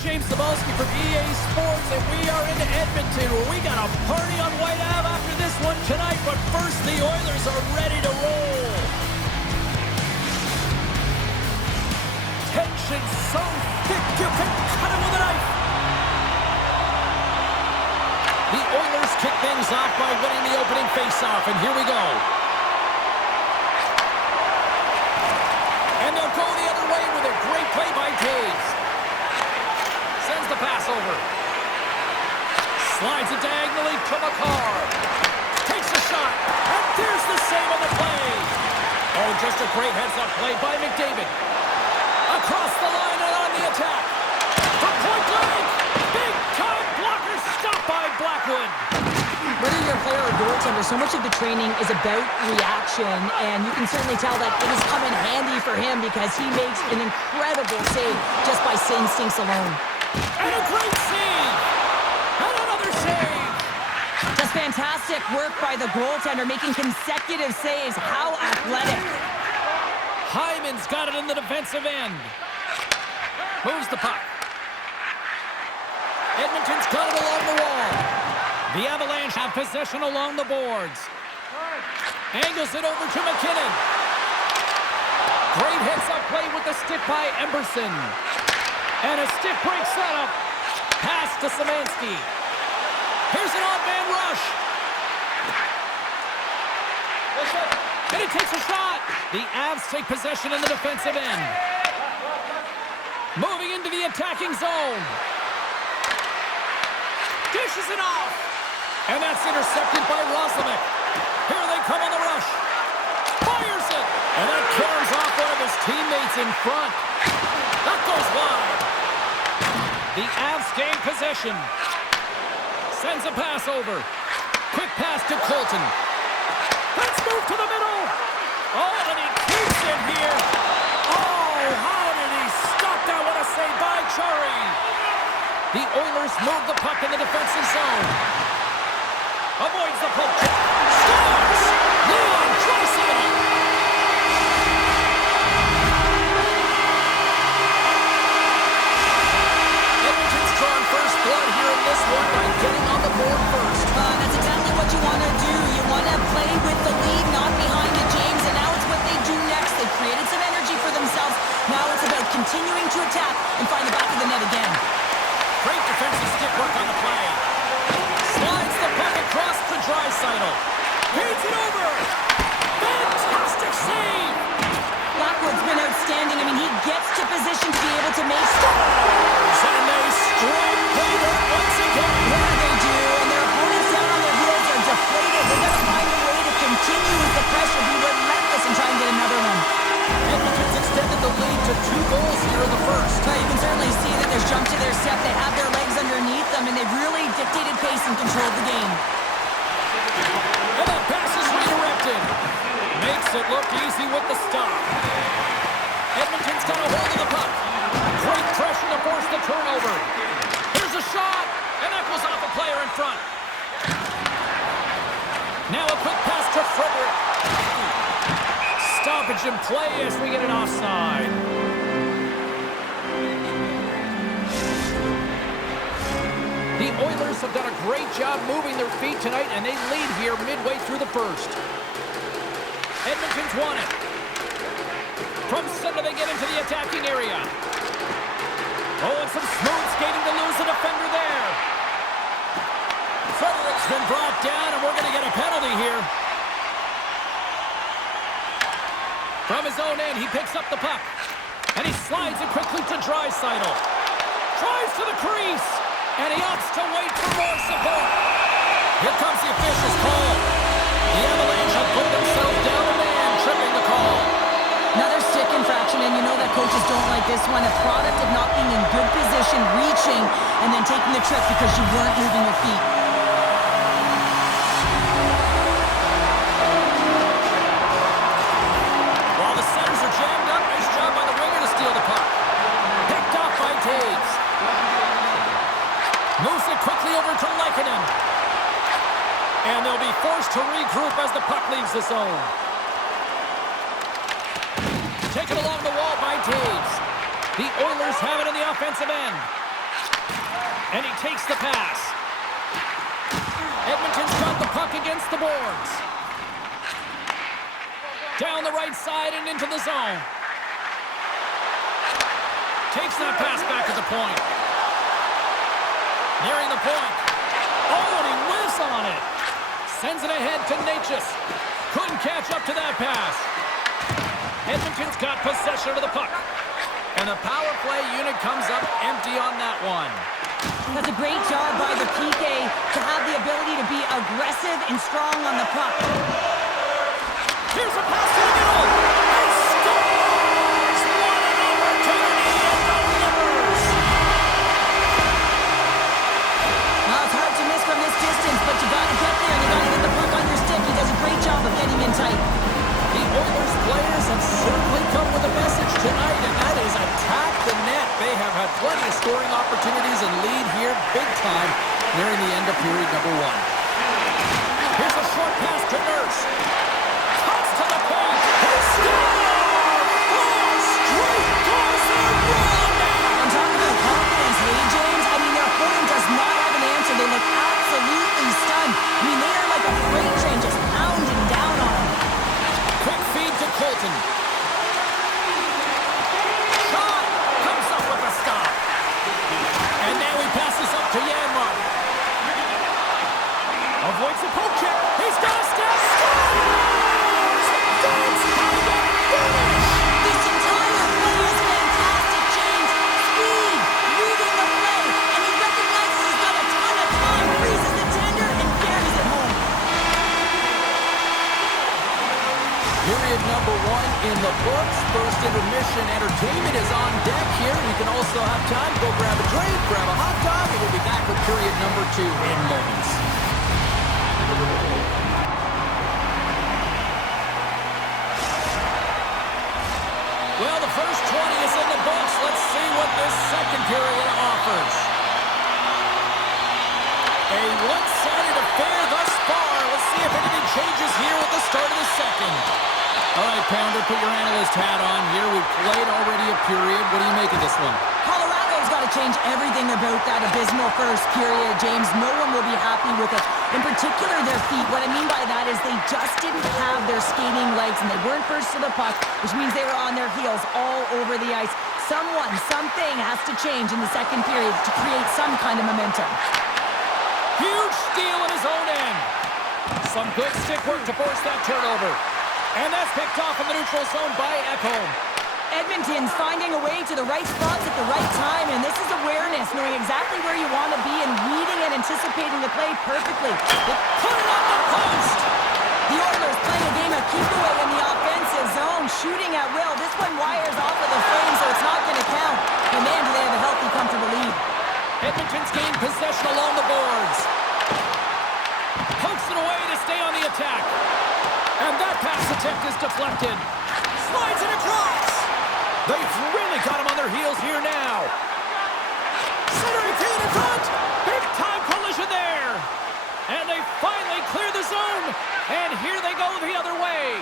James Cebulski from EA Sports, and we are in Edmonton, where we got a party on White Ave after this one tonight. But first, the Oilers are ready to roll. Tension so thick you can cut it with a knife. The Oilers kick things off by winning the opening faceoff, and here we go. And they'll go the other way with a great play by Taves. Sends the pass over. Slides it diagonally to McCarr. Takes a shot. And there's the save on the play. Oh, just a great heads-up play by McDavid. Across the line and on the attack. From point blank. Big-time blocker stopped by Blackwood. Whether you're a player or goaltender, so much of the training is about reaction, and you can certainly tell that it has come in handy for him because he makes an incredible save just by instincts alone. And a great save! And another save! Just fantastic work by the goaltender, making consecutive saves. How athletic. Hyman's got it in the defensive end. Moves the puck. Edmonton's got it along the wall. The Avalanche have possession along the boards. Angles it over to McKinnon. Great heads-up play with the stick by Emberson. And a stick break setup. Pass to Szymanski. Here's an odd man rush. And it takes a shot. The Avs take possession in the defensive end. Moving into the attacking zone. Dishes it off. And that's intercepted by Roslovic. Here they come on the rush. Fires it. And that carries off one of his teammates in front. That goes wide. The Avs gain possession. Sends a pass over. Quick pass to Colton. Let's move to the middle. Oh, and he keeps it here. Oh, how did he stop that? What a save by Chari. The Oilers move the puck in the defensive zone. Avoids the poke check. Scores! Leon Draisaitl! Edmonton's drawn first blood here in this one by getting on the board first. That's exactly what you want to do. You want to play with the lead, not behind it, James. And now it's what they do next. They created some energy for themselves. Now it's about continuing to attack and find the back of the net again. Great defensive stick work on the play. Slides the puck across to Draisaitl. Feeds it over. Fantastic save. Blackwood's been outstanding. I mean, he gets to position to be able to make scores. And they strike play there once again. Yeah, they do. And their opponents down on their heels are deflated. They're going to find a way to continue with the pressure, be relentless, and try and get another one. Edmonton's extended the lead to 2 goals here in the first. You can certainly see that there's jump to their step. They have their legs underneath them, and they've really dictated pace and controlled the game. And that pass is redirected. Makes it look easy with the stop. Edmonton's got a hold of the puck. Great pressure to force the turnover. Here's a shot, and that goes off a player in front. Now a quick pass to Frederick. Stoppage in play as we get an offside. The Oilers have done a great job moving their feet tonight, and they lead here midway through the first. Edmonton's won it. From center, they get into the attacking area. Oh, and some smooth skating to lose the defender there. Frederick's been brought down, and we're going to get a penalty here. From his own end, he picks up the puck. And he slides it quickly to Draisaitl. Tries to the crease. And he opts to wait for more support. Here comes the official's call. The Avalanche have put themselves down a man, tripping the call. Another stick infraction, and you know that coaches don't like this one. A product of not being in good position, reaching, and then taking the trip because you weren't moving your feet. While the centers are jammed up, nice job by the winger to steal the puck. Picked off by Taves. Moves it quickly over to Lehkonen. And they'll be forced to regroup as the puck leaves the zone. Taken along the wall by Taves. The Oilers have it in the offensive end. And he takes the pass. Edmonton's got the puck against the boards. Down the right side and into the zone. Takes that pass back at the point. Nearing the point. Oh, and he whiffs on it. Sends it ahead to Natchez. Couldn't catch up to that pass. Edmonton's got possession of the puck. And the power play unit comes up empty on that one. That's a great job by the PK to have the ability to be aggressive and strong on the puck. Here's a pass to the middle. And scores! What an opportunity and delivers! Well, it's hard to miss from this distance, but you got to get there and you got to get the puck on your stick. He does a great job of getting in tight. The Oilers players have certainly come with a message tonight, and that is attack the net. They have had plenty of scoring opportunities and lead here big time nearing the end of period number one. Here's a short pass to Nurse. Cuts to the point. He scores! 4 straight goals are rolling now. On top of their confidence, hey, James, I mean, their opponent does not have an answer. They look absolutely stunned. I mean, they are like a freight train just pounding down on them. Quick feed to Colton. Shot! Comes up with a stop. And now he passes up to Janmark. Avoids the poke check. He's got a step. Scores! That's how you finish! This entire play is fantastic, James. Speed, reading the play, and he recognizes he's got a ton of time, freezes the tender, and carries it home. Period number one in the books. First intermission entertainment is on deck here. You can also have time to go grab a drink, grab a hot dog, and we'll be back with period number two in moments. Well, the first 20 is in the books. Let's see what this second period offers. A one-sided affair thus far. Let's see if anything changes here with the start of the second. All right, Pounder, put your analyst hat on here. We've played already a period. What do you make of this one? Colorado's got to change everything about that abysmal first period, James. No one will be happy with it. In particular, their feet. What I mean by that is they just didn't have their skating legs, and they weren't first to the puck, which means they were on their heels all over the ice. Something has to change in the second period to create some kind of momentum. Huge steal in his own end. Some good stick work to force that turnover. And that's picked off in the neutral zone by Ekholm. Edmonton's finding a way to the right spots at the right time, and this is awareness, knowing exactly where you want to be and reading and anticipating the play perfectly. Put it on the post! The Oilers playing a game of keep away in the offensive zone, shooting at will. This one wires off of the frame, so it's not going to count. And man, do they have a healthy, comfortable lead. Edmonton's gained possession along the boards. Pokes it away to stay on the attack. And that pass attempt is deflected. Slides it across. They've really got him on their heels here now. Centering feed in front. Big time collision there. And they finally clear the zone. And here they go the other way.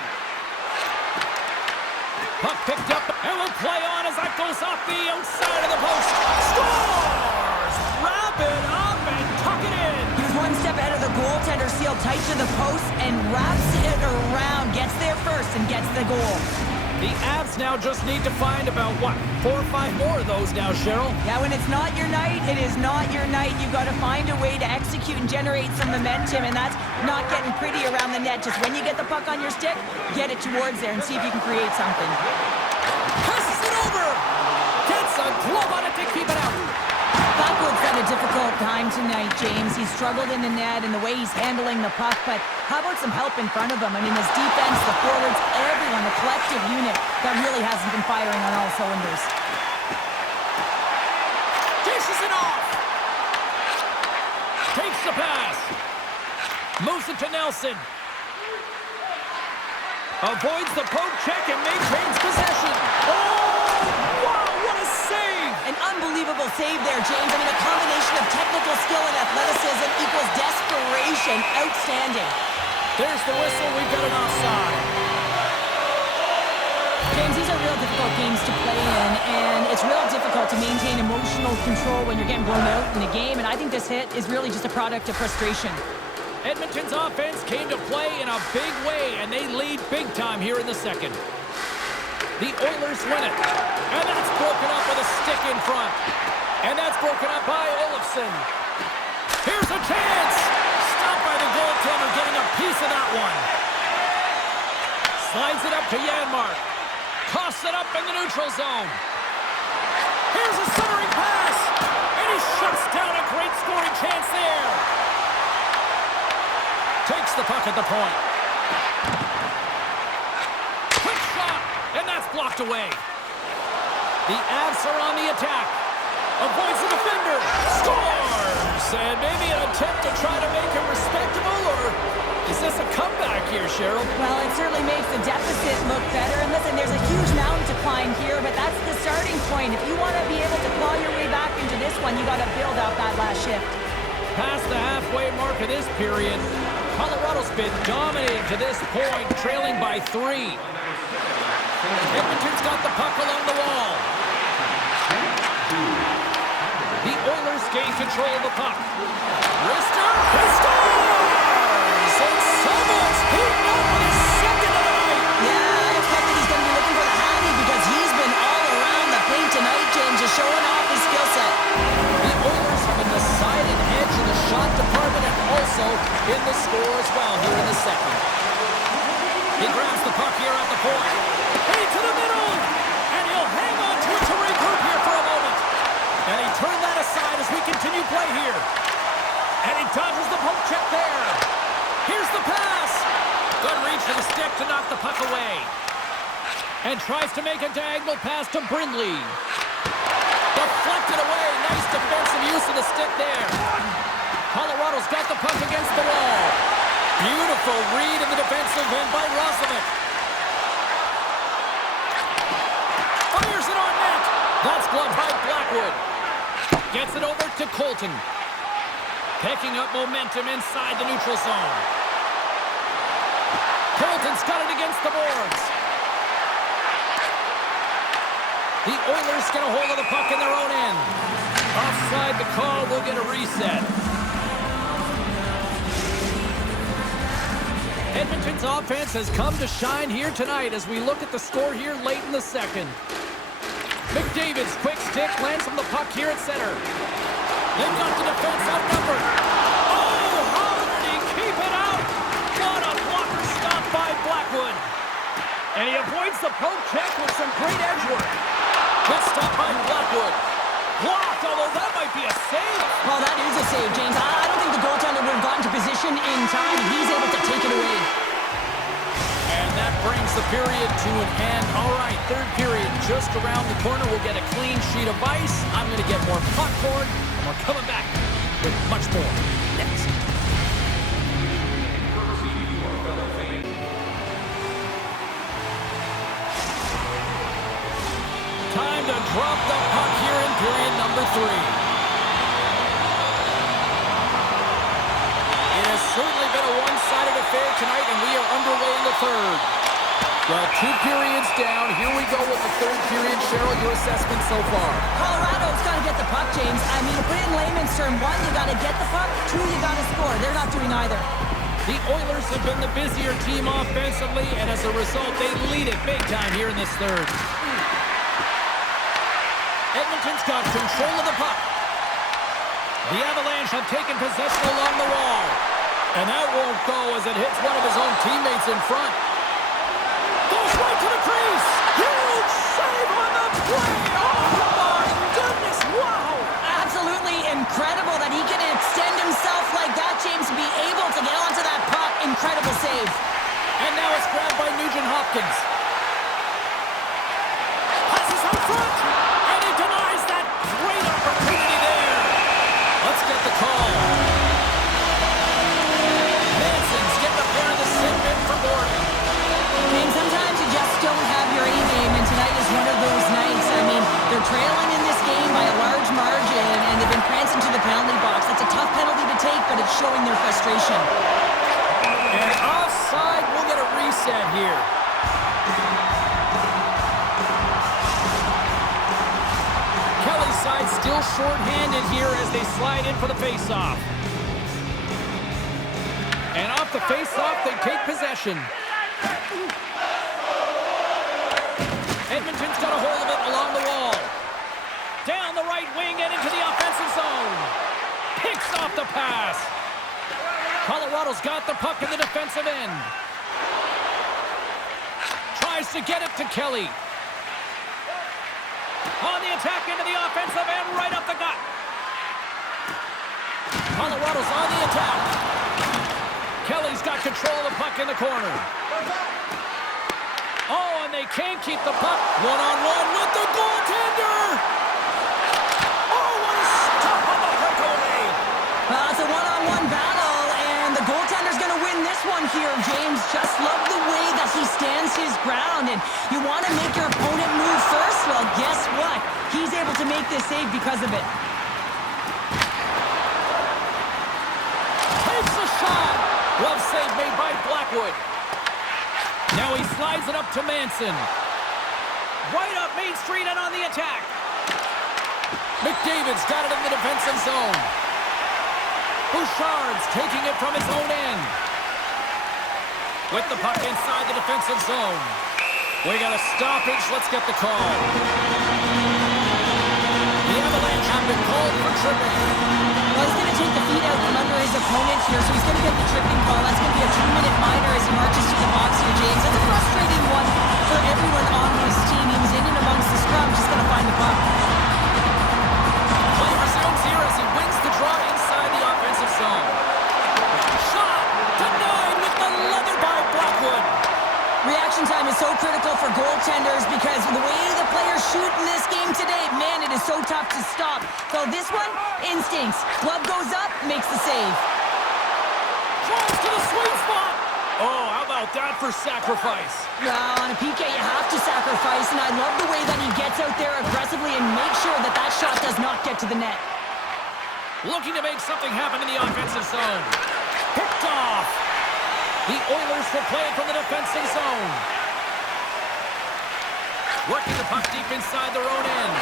Puck picked up and will play on as that goes off the outside of the post. Scores! Wrap it up and tuck it in. He was one step ahead of the goaltender, sealed tight to the post, and wraps it around. Gets there first and gets the goal. The Avs now just need to find about, 4 or 5 more of those now, Cheryl? Yeah, when it's not your night, it is not your night. You've got to find a way to execute and generate some momentum, and that's not getting pretty around the net. Just when you get the puck on your stick, get it towards there and see if you can create something. Passes it over! Gets a glove on it to keep it out. Blackwood's had a difficult time tonight, James. He's struggled in the net and the way he's handling the puck, but how about some help in front of him? I mean, his defense, the forwards, everyone, the collective unit that really hasn't been firing on all cylinders. Dishes it off! Takes the pass. Moves it to Nelson. Avoids the poke check and maintains possession. Oh, wow, what a save! An unbelievable save there, James. I mean, a combination of technical skill and athleticism equals desperation. Outstanding. There's the whistle. We've got an offside. James, these are real difficult games to play in, and it's real difficult to maintain emotional control when you're getting blown out in the game, and I think this hit is really just a product of frustration. Edmonton's offense came to play in a big way, and they lead big time here in the second. The Oilers win it, and that's broken up with a stick in front. And that's broken up by Olofsson. Here's a chance! Stopped by the goaltender, getting a piece of that one. Slides it up to Janmark. Toss it up in the neutral zone. Here's a centering pass, and he shuts down a great scoring chance there. Takes the puck at the point. Quick shot, and that's blocked away. The Avs are on the attack. Avoids the defender. Scores! And maybe an attempt to try to make him respectable, or is this a comeback here, Cheryl? Well, it certainly makes the deficit look better. And listen, there's a huge mountain to climb here, but that's the starting point. If you want to be able to claw your way back into this one, you got to build out that last shift. Past the halfway mark of this period, Colorado's been dominating to this point, trailing by 3. Edmonton's got the puck along the wall. The Oilers gain control of the puck. Wrister, he scores! And Sobo's heating up with his second of the night. Yeah, I expect that he's going to be looking for the handy because he's been all around the paint tonight, James, just showing off his skill set. The Oilers have a decided edge in the shot department and also in the score as well here in the second. He grabs the puck here at the point. Hey, to the middle! And he'll hang on to it to regroup here for a moment. And he turned that aside as we continue play here. And he dodges the poke check there. Here's the pass. Good reach to the stick to knock the puck away. And tries to make a diagonal pass to Brindley. Deflected away. Nice defensive use of the stick there. Colorado's got the puck against the wall. Beautiful read in the defensive end by Roslovic. Fires it on net. That's gloved by Blackwood. Gets it over to Colton. Picking up momentum inside the neutral zone. Colton's got it against the boards. The Oilers get a hold of the puck in their own end. Offside the call, will get a reset. Edmonton's offense has come to shine here tonight as we look at the score here late in the second. McDavid's quick stick lands from the puck here at center. They've got the defense outnumbered. Oh, how did he keep it out? What a blocker stop by Blackwood. And he avoids the poke check with some great edge work. Good stop by Blackwood. Blocked, although that might be a save. Well, that is a save, James. I don't think the goaltender would have gotten to position in time. He's able to take it away. And that brings the period to an end. All right, third period just around the corner. We'll get a clean sheet of ice. I'm going to get more popcorn, and we're coming back with much more next. Time to drop the puck here in period number 3. It has certainly been a one-sided affair tonight, and we are underway in the third. Well, 2 periods down. Here we go with the third period. Cheryl, your assessment so far? Colorado's got to get the puck, James. I mean, to put it in layman's term, 1, you got to get the puck. 2, you got to score. They're not doing either. The Oilers have been the busier team offensively, and as a result, they lead it big time here in this third. Edmonton's got control of the puck. The Avalanche have taken possession along the wall. And that won't go as it hits one of his own teammates in front. Goes right to the crease. Huge save on the play. Oh, my goodness. Wow. Absolutely incredible that he can extend himself like that, James, to be able to get onto that puck. Incredible save. And now it's grabbed by Nugent-Hopkins. Passes out front. And he denies that great opportunity there. Let's get the call. Manson's getting a pair of the same in for Gordon. James, sometimes you just don't have your A-game, and tonight is one of those nights. I mean, they're trailing in this game by a large margin, and they've been pranced into the penalty box. That's a tough penalty to take, but it's showing their frustration. And offside, we'll get a reset here. Kelly side still short-handed here as they slide in for the face-off. And off the face-off, they take possession. Edmonton's got a hold of it along the wall. Down the right wing and into the offensive zone. Picks off the pass. Colorado's got the puck in the defensive end. Tries to get it to Kelly. On the attack into the offensive end, right up the gut. Colorado's on the attack. Kelly's got control of the puck in the corner. Oh, and they can't keep the puck. One-on-one with the goaltender. Oh, what a stop on the breakaway. It's a one-on-one battle, and the goaltender's going to win this one here, James. Just love the way that he stands his ground, and you want to make your opponent move first? Well, guess what? He's able to make this save because of it. Takes a shot. Glove save made by Blackwood. Now he slides it up to Manson. Right up Main Street and on the attack. McDavid's got it in the defensive zone. Bouchard's taking it from his own end. With the puck inside the defensive zone. We got a stoppage. Let's get the call. The Avalanche have been called for tripping. Well, he's going to take the feet out from under his opponent here, so he's going to get the tripping call. That's going to be a 2-minute minor as he marches to the box here, James. That's a frustrating one for everyone on his team. He was in and amongst the scrum, just going to find the puck. Play resumes here as he wins the draw inside the offensive zone. Shot denied with the leather by Blackwood. Reaction time is so critical for goaltenders because the way the players shoot in this game today, man, it is so tough to stop. So this one, instincts. Glove goes up, makes the save. Draws to the sweet spot. Oh, how about that for sacrifice? Well, on a PK, you have to sacrifice, and I love the way that he gets out there aggressively and makes sure that that shot does not get to the net. Looking to make something happen in the offensive zone. Picked off. The Oilers will play it from the defensive zone. Working the puck deep inside their own end.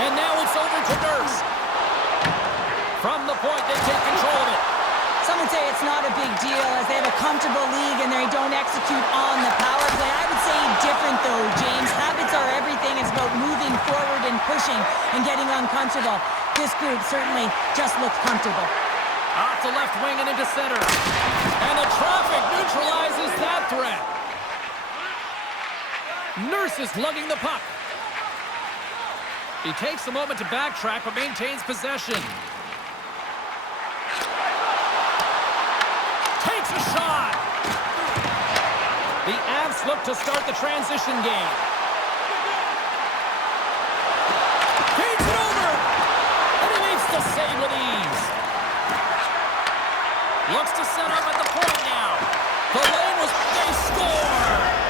And now it's over to Nurse. From the point, they take control of it. Some would say it's not a big deal as they have a comfortable league and they don't execute on the power play. I would say different though, James. Habits are everything. It's about moving forward and pushing and getting uncomfortable. This group certainly just looks comfortable. Off the left wing and into center. And the traffic neutralizes that threat. Nurse is lugging the puck. He takes a moment to backtrack but maintains possession. Takes a shot. The Avs look to start the transition game. Feeds it over. And he makes the save with ease. Looks to set up at the point now. The lane was... They score!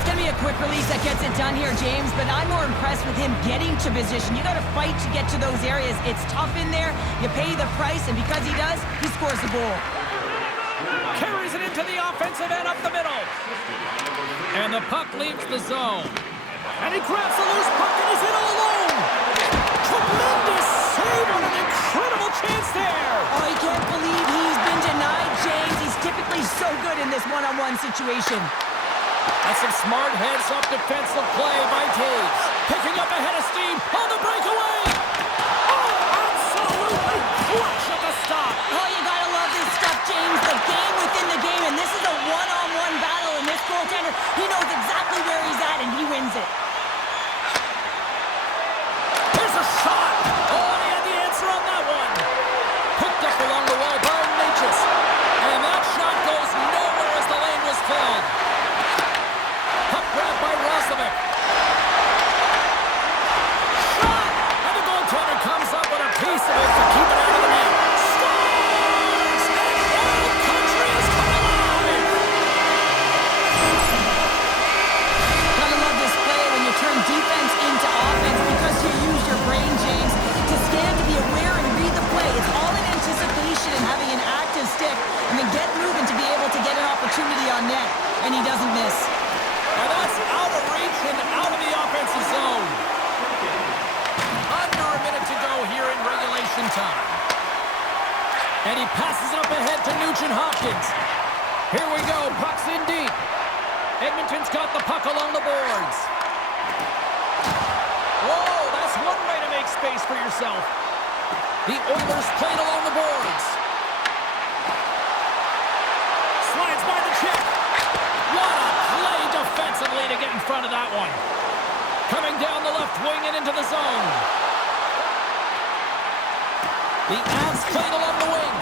It's going to be a quick release that gets it done here, James, but I'm more impressed with him getting to position. You got to fight to get to those areas. It's tough in there. You pay the price, and because he does, he scores the goal. Carries it into the offensive end up the middle. And the puck leaves the zone. And he grabs the loose puck and he's in all alone. Tremendous save on an incredible chance there. Oh, he can't believe he's been denied, James. He's typically so good in this one-on-one situation. That's some smart heads-up defensive play by Taves. Picking up a head of steam on the breakaway. Oh, absolutely clutch at the stop. Oh, you gotta love this stuff, James. The game within the game, and this is a one-on-one battle, and this goaltender, he knows exactly where he's at, and he wins it. There's a shot. Oh, he had the answer on that one. Picked up along the wall by Natchez. And that shot goes nowhere as the lane was filled. Puck grabbed by Roslovic. Shot! And opportunity on net, and he doesn't miss. And that's out of reach and out of the offensive zone. Under a minute to go here in regulation time. And he passes it up ahead to Nugent-Hopkins. Here we go, puck's in deep. Edmonton's got the puck along the boards. Whoa, that's one way to make space for yourself. The Oilers played along the boards. Slides by the check. What a play defensively to get in front of that one. Coming down the left wing and into the zone. The Avs played along the wing.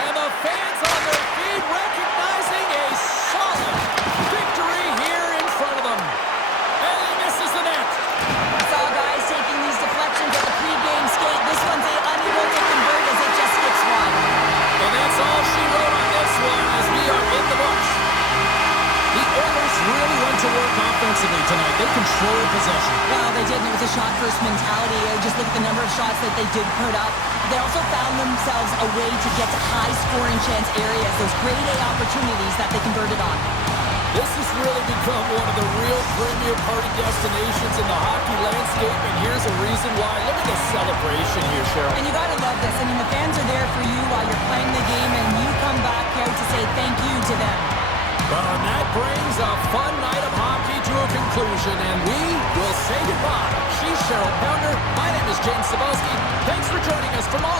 And the fans on their feet recognizing a solid victory here in front of them. And he misses the net. I saw guys taking these deflections at the pregame skate. This one's unable to convert as it just skips wide. And that's all she wrote on this one as we are in the books. The Oilers really went to work offensively tonight. They controlled possession. Well, they did. It was a shot-first mentality. Just look at the number of shots that they did put up. They also found themselves a way to get to high-scoring chance areas, those grade A opportunities that they converted on. This has really become one of the real premier party destinations in the hockey landscape, and here's a reason why. Look at the celebration here, Cheryl. And you got to love this. I mean, the fans are there for you while you're playing the game, and you come back out to say thank you to them. Well, and that brings a fun night of hockey to a conclusion, and we will say goodbye. She's Cheryl Pounder. My name is James Cebulski. Thanks for joining us from all